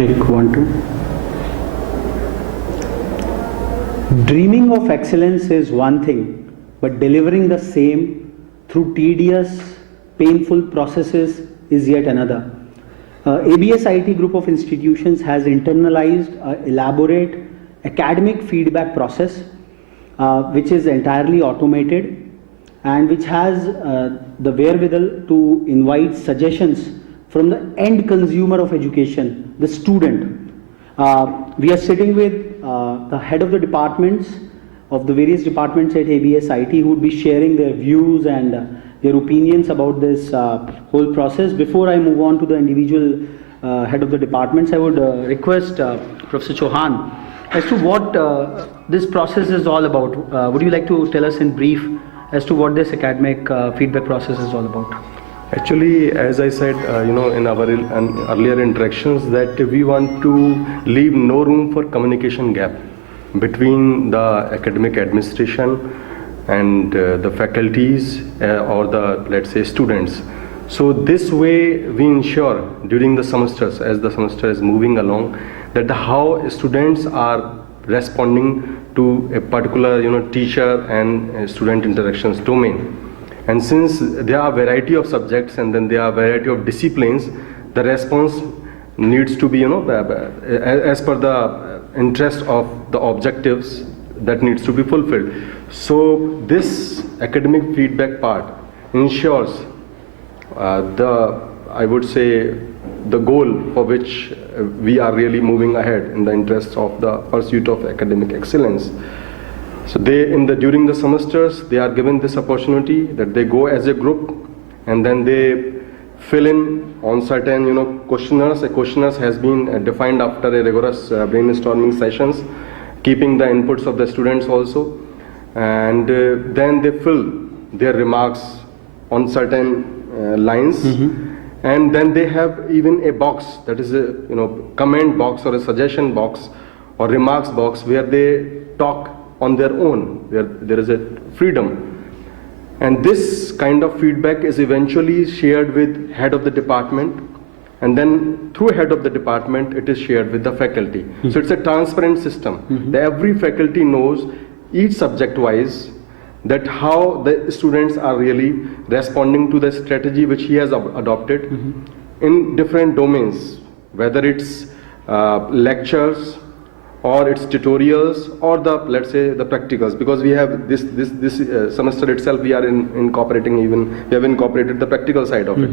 Check 1 2. Dreaming of excellence is one thing, but delivering the same through tedious, painful processes is yet another. ABS IT group of institutions has internalized an elaborate academic feedback process, which is entirely automated and which has the wherewithal to invite suggestions from the end consumer of education, the student. We are sitting with the head of the departments of the various departments at ABS IT who would be sharing their views and their opinions about this whole process. Before I move on to the individual head of the departments, I would request Professor Chauhan as to what this process is all about. Would you like to tell us in brief as to what this academic feedback process is all about? Actually, as I said, in our earlier interactions, that we want to leave no room for communication gap between the academic administration and the faculties or the, let's say, students. So this way we ensure during the semesters, as the semester is moving along, that how students are responding to a particular teacher and student interactions domain. And since there are a variety of subjects and then there are a variety of disciplines, the response needs to be as per the interest of the objectives that needs to be fulfilled. So this academic feedback part ensures I would say the goal for which we are really moving ahead in the interest of the pursuit of academic excellence. So during the semesters, they are given this opportunity that they go as a group and then they fill in on certain questionnaires. A questionnaires has been defined after a rigorous brainstorming sessions, keeping the inputs of the students also, and then they fill their remarks on certain lines. And then they have even a box, that is a comment box or a suggestion box or remarks box, where they talk on their own, where there is a freedom. And this kind of feedback is eventually shared with head of the department, and then through head of the department it is shared with the faculty. So it's a transparent system. Every faculty knows each subject wise that how the students are really responding to the strategy which he has adopted in different domains, whether it's lectures or its tutorials or the, let's say, the practicals, because we have this semester itself we are incorporating we have incorporated the practical side of it.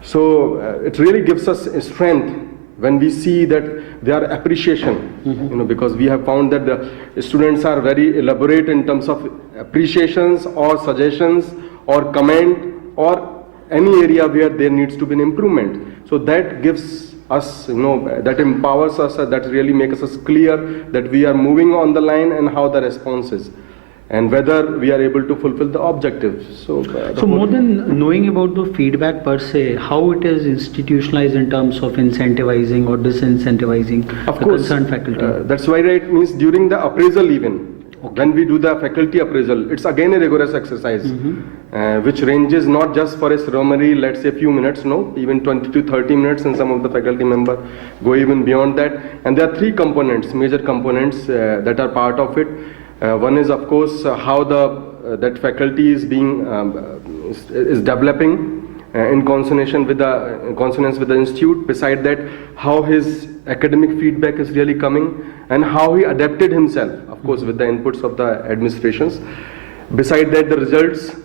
So it really gives us a strength when we see that there are appreciation, because we have found that the students are very elaborate in terms of appreciations or suggestions or comment or any area where there needs to be an improvement. So that gives us, that empowers us, that really makes us clear that we are moving on the line and how the response is, and whether we are able to fulfill the objectives. So more than knowing about the feedback per se, how it is institutionalized in terms of incentivizing or disincentivizing the concerned faculty? That's why it means during the appraisal even, when we do the faculty appraisal, it's again a rigorous exercise, which ranges not just for a ceremony, let's say a few minutes, no, even 20 to 30 minutes, and some of the faculty members go even beyond that. And there are three components, major components that are part of it. One is, of course, how that faculty is is developing in consonance with the institute. Beside that, how his academic feedback is really coming and how he adapted himself, of course, with the inputs of the administrations. Beside that, the results,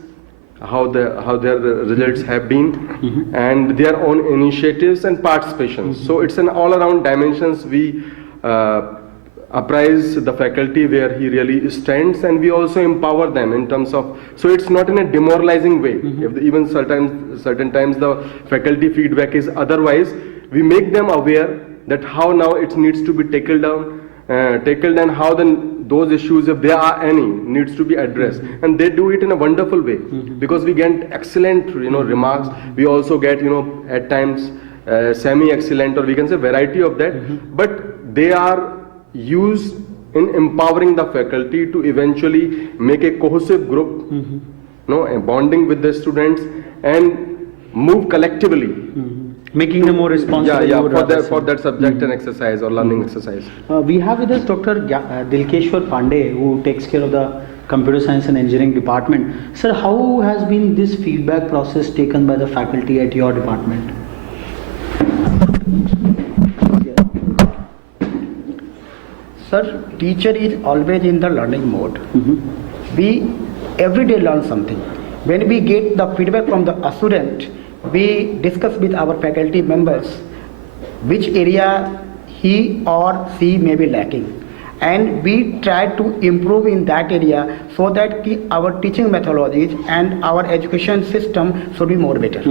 how their results have been, and their own initiatives and participations. So it's an all-around dimensions. We apprise the faculty where he really stands, and we also empower them in terms of, so it's not in a demoralizing way. If even certain times the faculty feedback is otherwise, we make them aware that how now it needs to be tackled and how then those issues, if there are any, needs to be addressed. And they do it in a wonderful way, because we get excellent remarks. We also get at times semi-excellent, or we can say variety of that, but they are used in empowering the faculty to eventually make a cohesive group, a bonding with the students, and move collectively making them more responsible. Yeah, would rather for say. that subject and exercise or learning exercise. We have with us Dr. Dilkeshwar Pandey, who takes care of the computer science and engineering department. Sir, how has been this feedback process taken by the faculty at your department? Sir, teacher is always in the learning mode. We every day learn something. When we get the feedback from the student, we discuss with our faculty members which area he or she may be lacking, and we try to improve in that area so that our teaching methodologies and our education system should be more better.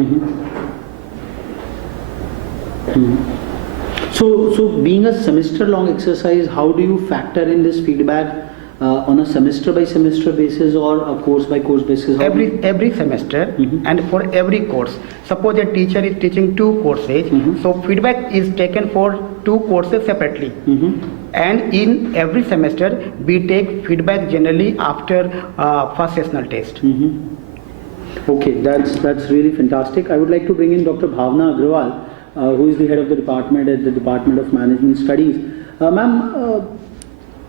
So being a semester-long exercise, how do you factor in this feedback on a semester-by-semester basis or a course-by-course basis? How do you- Every semester and for every course. Suppose a teacher is teaching 2 courses, so feedback is taken for 2 courses separately. And in every semester, we take feedback generally after first sessional test. Okay, that's really fantastic. I would like to bring in Dr. Bhavna Agrawal, who is the head of the department at the Department of Management Studies. Ma'am,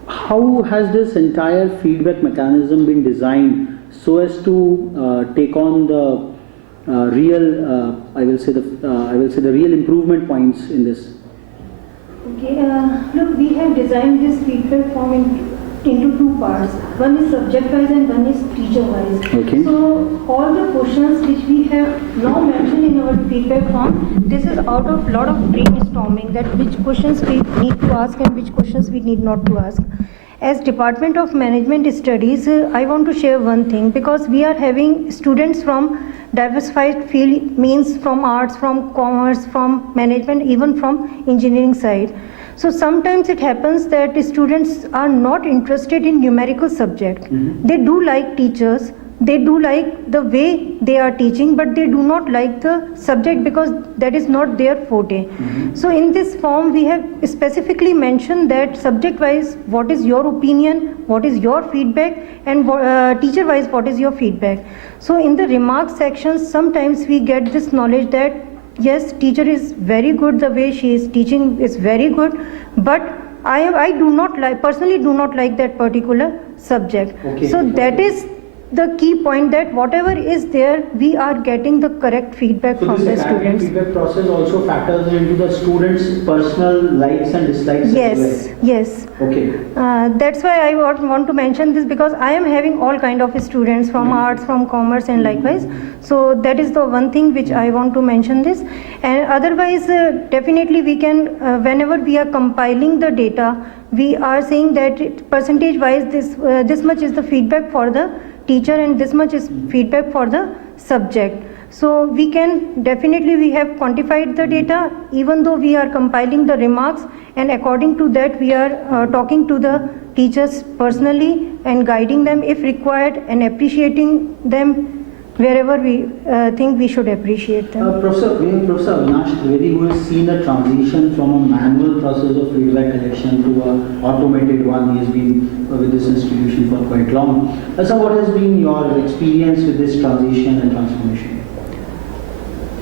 how has this entire feedback mechanism been designed so as to take on the real, I will say the real improvement points in this? Okay, look, we have designed this feedback form into 2 parts. One is subject-wise and one is teacher-wise. Okay. So all the questions which we have now mentioned in our feedback form, this is out of lot of brainstorming that which questions we need to ask and which questions we need not to ask. As Department of Management Studies, I want to share one thing, because we are having students from diversified field, means from arts, from commerce, from management, even from engineering side. So sometimes it happens that students are not interested in numerical subject. They do like teachers, they do like the way they are teaching, but they do not like the subject because that is not their forte. So in this form we have specifically mentioned that subject wise what is your opinion, what is your feedback, and teacher wise what is your feedback. So in the remarks section sometimes we get this knowledge that yes, teacher is very good, the way she is teaching is very good, but I do not like, personally do not like that particular subject. Okay. So that is the key point, that whatever is there, we are getting the correct feedback So from this the academic students. feedback process also factors into the students' personal likes and dislikes Yes, as well. yes. Okay. That's why I want to mention this, because I am having all kind of students from arts, from commerce, and likewise. So that is the one thing which I want to mention this. And otherwise, definitely we can, whenever we are compiling the data, we are saying that percentage wise this much is the feedback for the teacher and this much is feedback for the subject. So we can definitely, we have quantified the data even though we are compiling the remarks, and according to that we are talking to the teachers personally and guiding them if required and appreciating them wherever we think we should appreciate them. Professor, we have Professor Avinash Trivedi, who has seen a transition from a manual process of feedback collection to an automated one. He has been with this institution for quite long. So what has been your experience with this transition and transformation?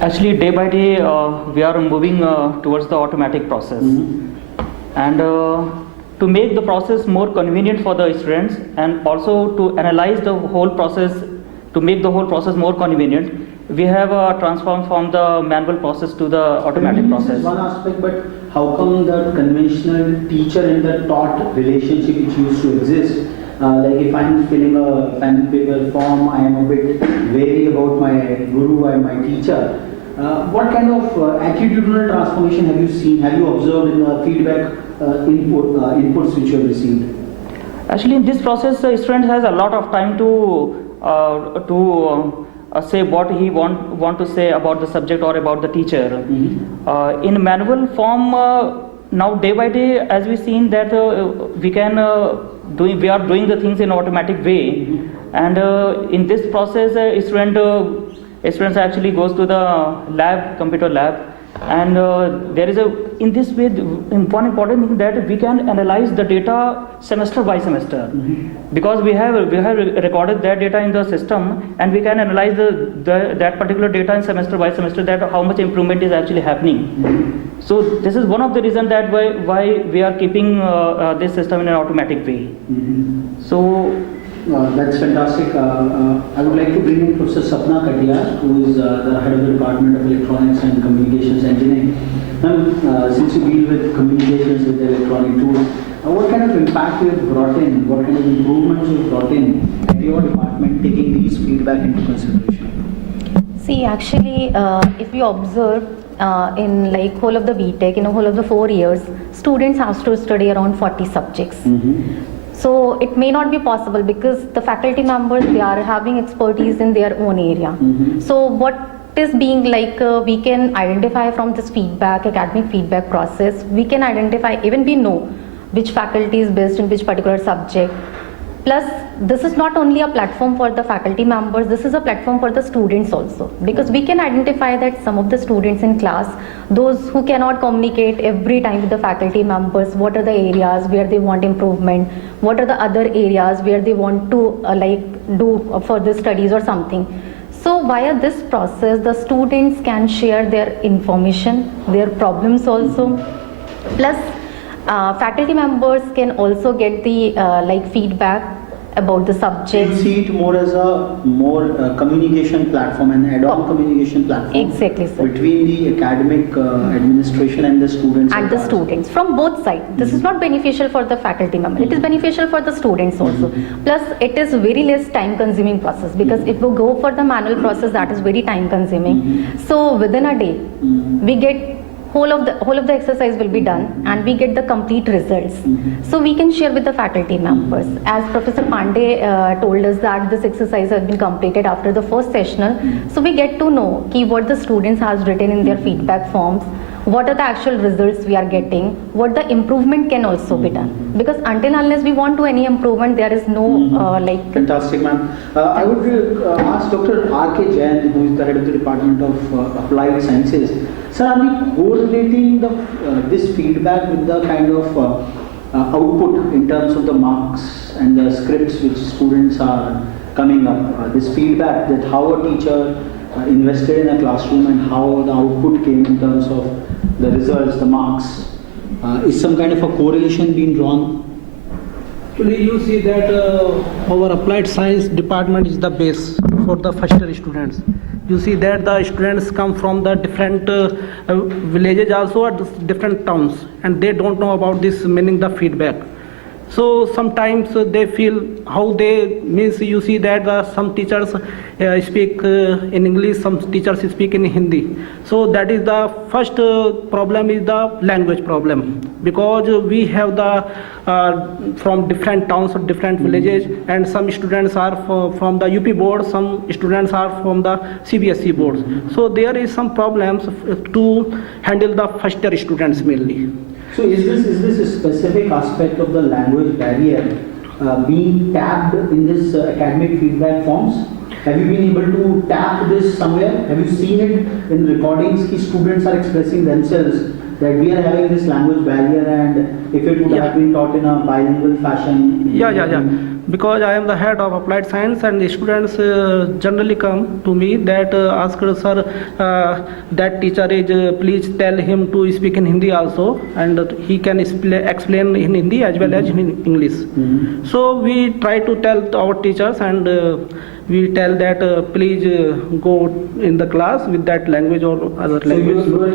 Actually, day by day, we are moving towards the automatic process. And to make the process more convenient for the students, and also to analyze the whole process, to make the whole process more convenient, we have transformed from the manual process to the automatic This is process. one aspect, but how come the conventional teacher and the taught relationship which used to exist? Like if I'm filling a pen and paper form, I am a bit wary about my guru and my teacher. What kind of attitudinal transformation have you seen? Have you observed in the feedback inputs which you have received? Actually, in this process, the student has a lot of time to say what he want to say about the subject or about the teacher. In manual form, now day by day, as we seen that we are doing the things in automatic way, and in this process, students actually goes to the lab, computer lab, And there is in this way, one important thing that we can analyze the data semester by semester, because we have recorded that data in the system, and we can analyze that particular data in semester by semester, that how much improvement is actually happening. So this is one of the reasons that why we are keeping this system in an automatic way. So That's fantastic. I would like to bring in Professor Sapna Katia, who is the head of the Department of Electronics and Communications Engineering. Ma'am, since you deal with communications with the electronic tools, what kind of impact you have brought in, what kind of improvements you have brought in at your department, taking these feedback into consideration? See, actually, if you observe in like whole of the BTech, in the whole of the 4 years, students have to study around 40 subjects. So it may not be possible because the faculty members, they are having expertise in their own area. So what is being like, we can identify from this feedback, academic feedback process, we can identify, even we know which faculty is best in which particular subject. Plus, this is not only a platform for the faculty members, this is a platform for the students also, because we can identify that some of the students in class, those who cannot communicate every time with the faculty members, what are the areas where they want improvement, what are the other areas where they want to do further studies or something. So via this process, the students can share their information, their problems also. Plus, faculty members can also get the feedback about the So subject. you see it more as a communication platform, an add-on communication platform. Exactly, sir. Between the academic administration and the students. And at the large. students from both sides. This is not beneficial for the faculty member. It is beneficial for the students also. Plus, it is very less time-consuming process, because if we go for the manual process, that is very time-consuming. So within a day, we get whole of the exercise will be done, and we get the complete results. So we can share with the faculty members. As Professor Pandey told us that this exercise has been completed after the first sessional, so we get to know what the students has written in their feedback forms, what are the actual results we are getting, what the improvement can also be done. Because until unless we want to any improvement, there is no Fantastic, ma'am. I would ask Dr. R.K. Jain, who is the head of the Department of Applied Sciences. Sir, are we correlating this feedback with the kind of output in terms of the marks and the scripts which students are coming up? This feedback, that how a teacher invested in a classroom and how the output came in terms of the results, the marks, is some kind of a correlation being drawn? Actually, you see that our applied science department is the base for the first year students. You see that the students come from the different villages also, or different towns, and they don't know about this meaning the feedback. So sometimes they feel how they means, you see that some teachers speak in English, some teachers speak in Hindi. So that is the first problem, is the language problem, because we have the from different towns or different villages, and some students are from the UP board, some students are from the CBSE boards. So there is some problems to handle the first year students mainly. So is this a specific aspect of the language barrier being tapped in this academic feedback forms? Have you been able to tap this somewhere? Have you seen it in recordings? Ki students are expressing themselves that we are having this language barrier, and if it would have been taught in a bilingual fashion. Yeah. Because I am the head of applied science, and the students generally come to me that ask, sir, that teacher is, please tell him to speak in Hindi also, and he can explain in Hindi as well as in English. So we try to tell our teachers, and we tell that please go in the class with that language or other language. So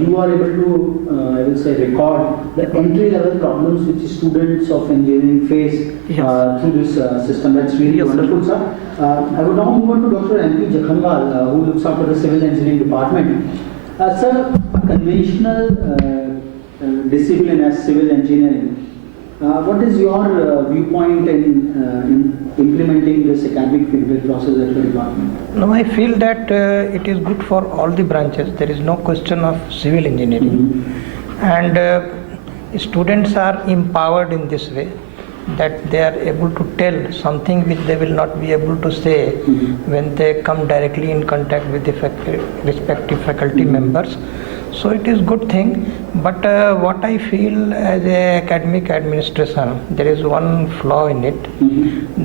you are able to, I will say, record the entry-level problems which students of engineering face through this system. That's really wonderful, sir. I would now move on to Dr. M.P. Jakhanwal, who looks after the civil engineering department. Sir, a conventional discipline as civil engineering, what is your viewpoint in implementing this academic feedback process at your department? No, I feel that it is good for all the branches. There is no question of civil engineering. And students are empowered in this way, that they are able to tell something which they will not be able to say when they come directly in contact with the respective faculty members. So it is good thing, but what I feel as a academic administration, there is one flaw in it,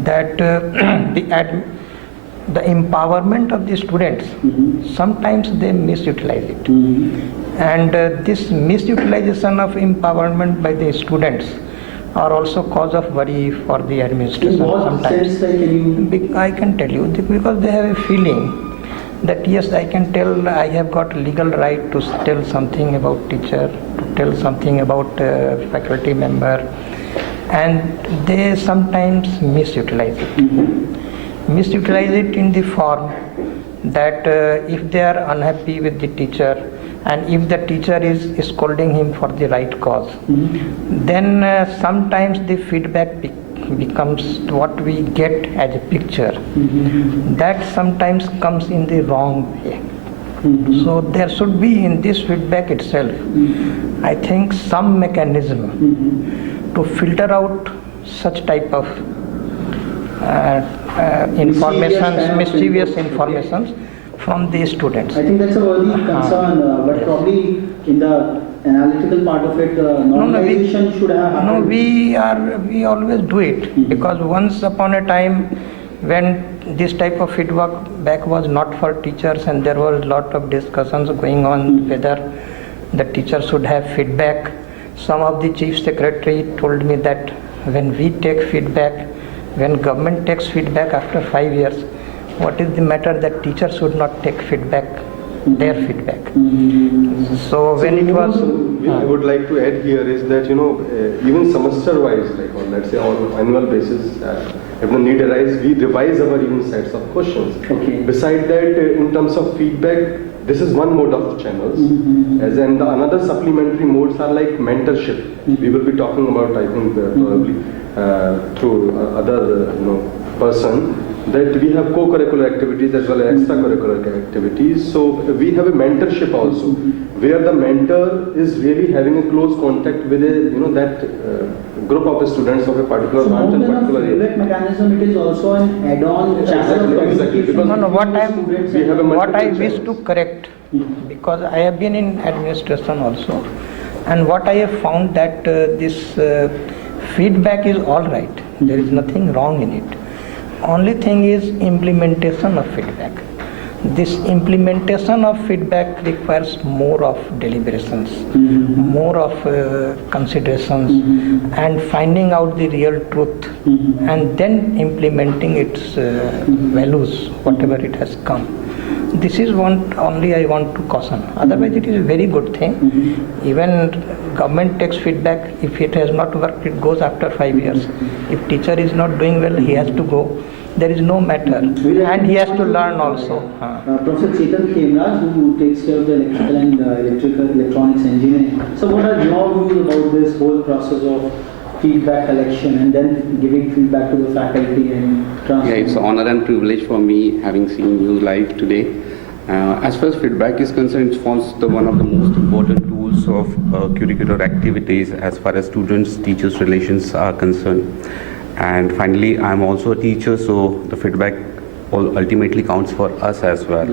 that the empowerment of the students, sometimes they misutilize it. And this misutilization of empowerment by the students are also cause of worry for the administration In what sometimes. sense, like, can you? I can tell you, because they have a feeling that yes, I can tell, I have got legal right to tell something about teacher, to tell something about faculty member, and they sometimes misutilize it. Misutilize it in the form that if they are unhappy with the teacher, and if the teacher is scolding him for the right cause, then sometimes the feedback becomes what we get as a picture. That sometimes comes in the wrong way. So there should be in this feedback itself, I think, some mechanism to filter out such type of mischievous informations from the students. I think that's a worthy concern, but probably in the analytical part of it, normalization should have happened. No, we always do it, because once upon a time when this type of feedback was not for teachers, and there were a lot of discussions going on whether the teacher should have feedback. Some of the chief secretary told me that when we take feedback, when government takes feedback after 5 years, what is the matter that teachers should not take feedback, their feedback? So when it was, I would like to add here is that, even semester-wise, like on, let's say, on annual basis, if the need arises, we revise our even sets of questions. Okay. Beside that, in terms of feedback, this is one mode of channels. As in the another supplementary modes are like mentorship. We will be talking about, I think, probably through other person, that we have co-curricular activities as well as extracurricular activities. So we have a mentorship also, where the mentor is really having a close contact with that group of students of a particular So more branch and than a particular area. feedback mechanism, it is also an add-on channel of Exactly, communication. because no, we have a what I multiple wish channels. to correct, because I have been in administration also, and what I have found that this feedback is all right. There is nothing wrong in it. Only thing is implementation of feedback. This implementation of feedback requires more of deliberations, more of considerations, and finding out the real truth, and then implementing its values, whatever it has come. This is one only I want to caution. Otherwise, it is a very good thing. Even government takes feedback. If it has not worked, it goes after 5 years. If teacher is not doing well, he has to go. There is no matter, and he has to learn also. Professor Chetan Khemraj, who takes care of the electrical and electronics engineering. So what are your views about this whole process of feedback collection and then giving feedback to the faculty and transfer? Yeah, it's an honor and privilege for me having seen you live today. As far as feedback is concerned, it forms one of the most important tools of curricular activities as far as students-teachers relations are concerned. And finally, I'm also a teacher, so the feedback ultimately counts for us as well.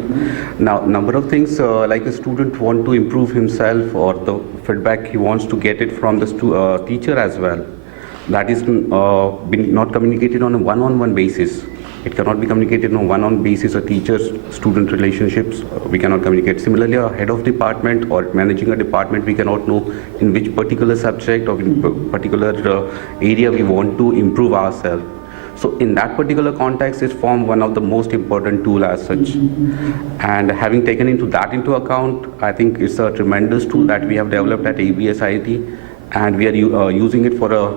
Now, number of things like a student want to improve himself, or the feedback he wants to get it from the teacher as well. That is been not communicated on a one-on-one basis. It cannot be communicated on a one-on-one basis. A teacher-student relationships we cannot communicate. Similarly, a head of department or managing a department, we cannot know in which particular subject or in particular area we want to improve ourselves. So in that particular context, it forms one of the most important tool as such. And having taken into account, I think it's a tremendous tool that we have developed at ABSIT, and we are using it for a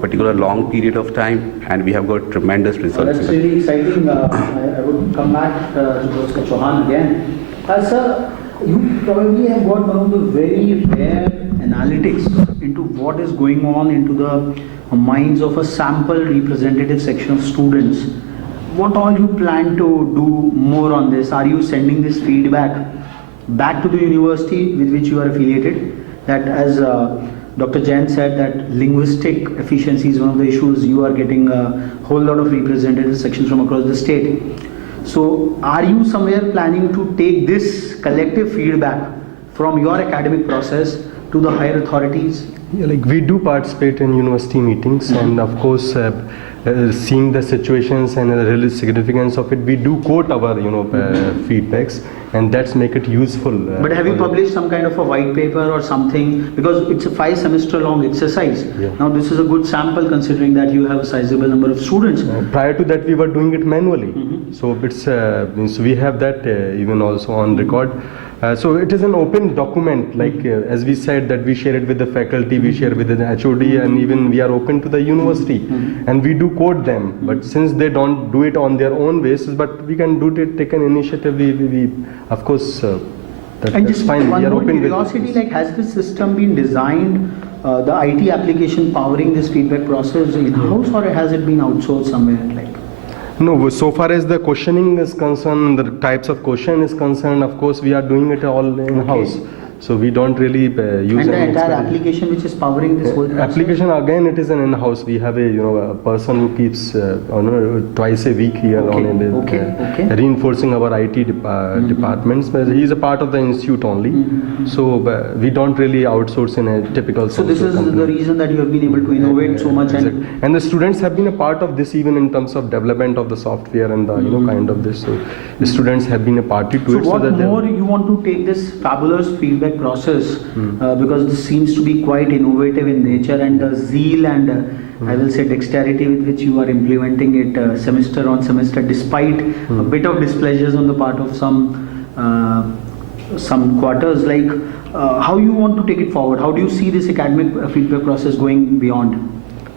particular long period of time, and we have got tremendous results. That's really exciting. I would come back to Professor Chauhan again. Sir, you probably have got one of the very rare analytics into what is going on into the minds of a sample representative section of students. What all you plan to do more on this? Are you sending this feedback back to the university with which you are affiliated? That, as Dr. Jain said, that linguistic efficiency is one of the issues. You are getting a whole lot of representative sections from across the state. So are you somewhere planning to take this collective feedback from your academic process to the higher authorities? Yeah, like we do participate in university meetings, and of course, seeing the situations and the real significance of it, we do quote our feedbacks, and that's make it useful. But have you for the- published some kind of a white paper or something? Because it's a 5-semester long exercise. Yeah. Now this is a good sample considering that you have a sizable number of students. Prior to that, we were doing it manually. So it's means we have that even also on record. So it is an open document, like as we said that we share it with the faculty, we share with the HOD, and even we are open to the university, and we do quote them. But since they don't do it on their own basis, but we can do it, take an initiative. We of course that's And just fine. one We are more open with curiosity, this. like has this system been designed, the IT application powering this feedback process in-house, or has it been outsourced somewhere? Like, No, so far as the questioning is concerned, the types of question is concerned, of course, we are doing it all in-house. So we don't really use and the any entire external- application which is powering this whole process? Application again, it is an in-house. We have a person who keeps twice a week here Okay, on it, okay. reinforcing our IT departments. But he is a part of the institute only, so we don't really outsource in a typical So sense this of is company. the reason that you have been able to innovate so much. Exactly. And the students have been a part of this even in terms of development of the software and the kind of this. So the students have been a party to So it. what that they- more you want to take this fabulous feedback process, because this seems to be quite innovative in nature, and the zeal and I will say dexterity with which you are implementing it semester on semester, despite a bit of displeasures on the part of some quarters, like how you want to take it forward? How do you see this academic feedback process going beyond?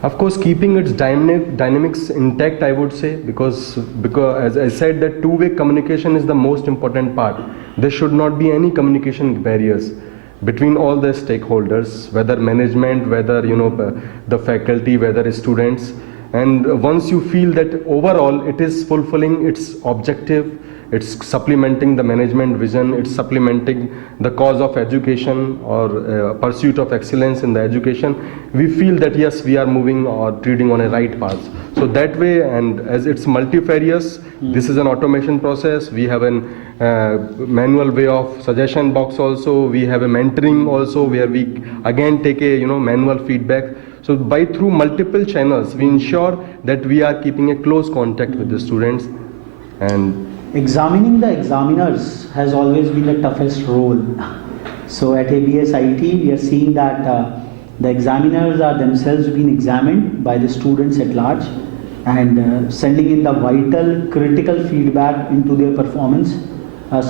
Of course, keeping its dynamics intact, I would say, because as I said, that two-way communication is the most important part. There should not be any communication barriers between all the stakeholders, whether management, whether the faculty, whether students. And once you feel that overall it is fulfilling its objective, it's supplementing the management vision, it's supplementing the cause of education or pursuit of excellence in the education, we feel that yes, we are moving or treading on a right path. So that way, and as it's multifarious, this is an automation process. We have a manual way of suggestion box also. We have a mentoring also, where we again take a manual feedback. So through multiple channels, we ensure that we are keeping a close contact with the students. And Examining the examiners has always been the toughest role. So at ABS IT, we are seeing that the examiners are themselves being examined by the students at large, and sending in the vital, critical feedback into their performance,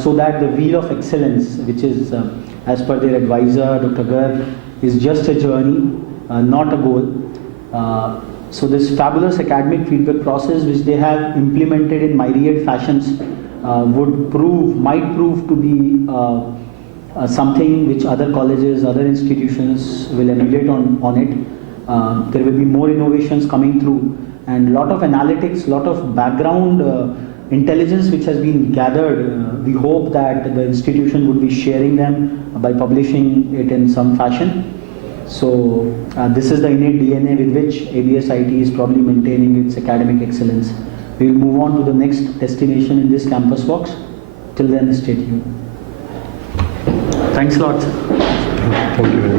so that the wheel of excellence, which is, as per their advisor, Dr. Garg, is just a journey, not a goal. So this fabulous academic feedback process, which they have implemented in myriad fashions, might prove to be something which other colleges, other institutions will emulate on it. There will be more innovations coming through, and lot of analytics, lot of background intelligence which has been gathered. We hope that the institution would be sharing them by publishing it in some fashion. So this is the innate DNA with which ABS IT is probably maintaining its academic excellence. We will move on to the next destination in this campus box. Till then, stay tuned. Thanks a lot, sir. thank you very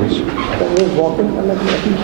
much.